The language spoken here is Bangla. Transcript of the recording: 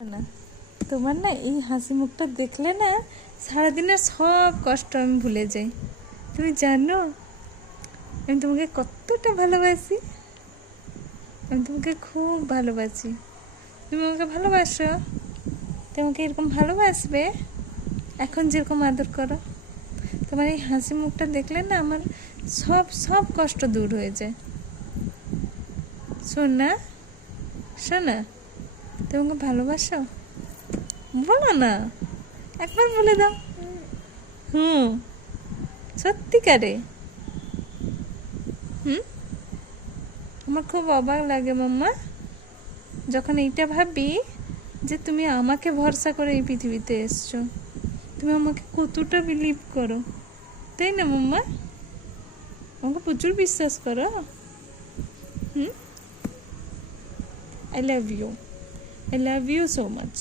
না। তোমার না এই হাসি মুখটা দেখলে না সারাদিনের সব কষ্ট আমি ভুলে যাই। তুমি জানো, আমি তোমাকে কতটা ভালোবাসি। আমি তোমাকে খুব ভালোবাসি। তুমি আমাকে ভালোবাসো তোমাকে এরকম ভালোবাসবে, এখন যেরকম আদর করো। তোমার এই হাসি মুখটা দেখলে না আমার সব সব কষ্ট দূর হয়ে যায়। শোন না। তোমাকে ভালোবাসো? বলো না। একবার বলে দাও। হুম। সত্যিকারে হুম? আমার খুব অবাক লাগে মাম্মা। যখন এইটা ভাবি যে তুমি আমাকে ভরসা করে এই পৃথিবীতে এসছো, তুমি আমাকে কতটা বিলিভ করো, তাই না মাম্মা? আমাকে প্রচুর বিশ্বাস করো। হুম? I love you I love you so much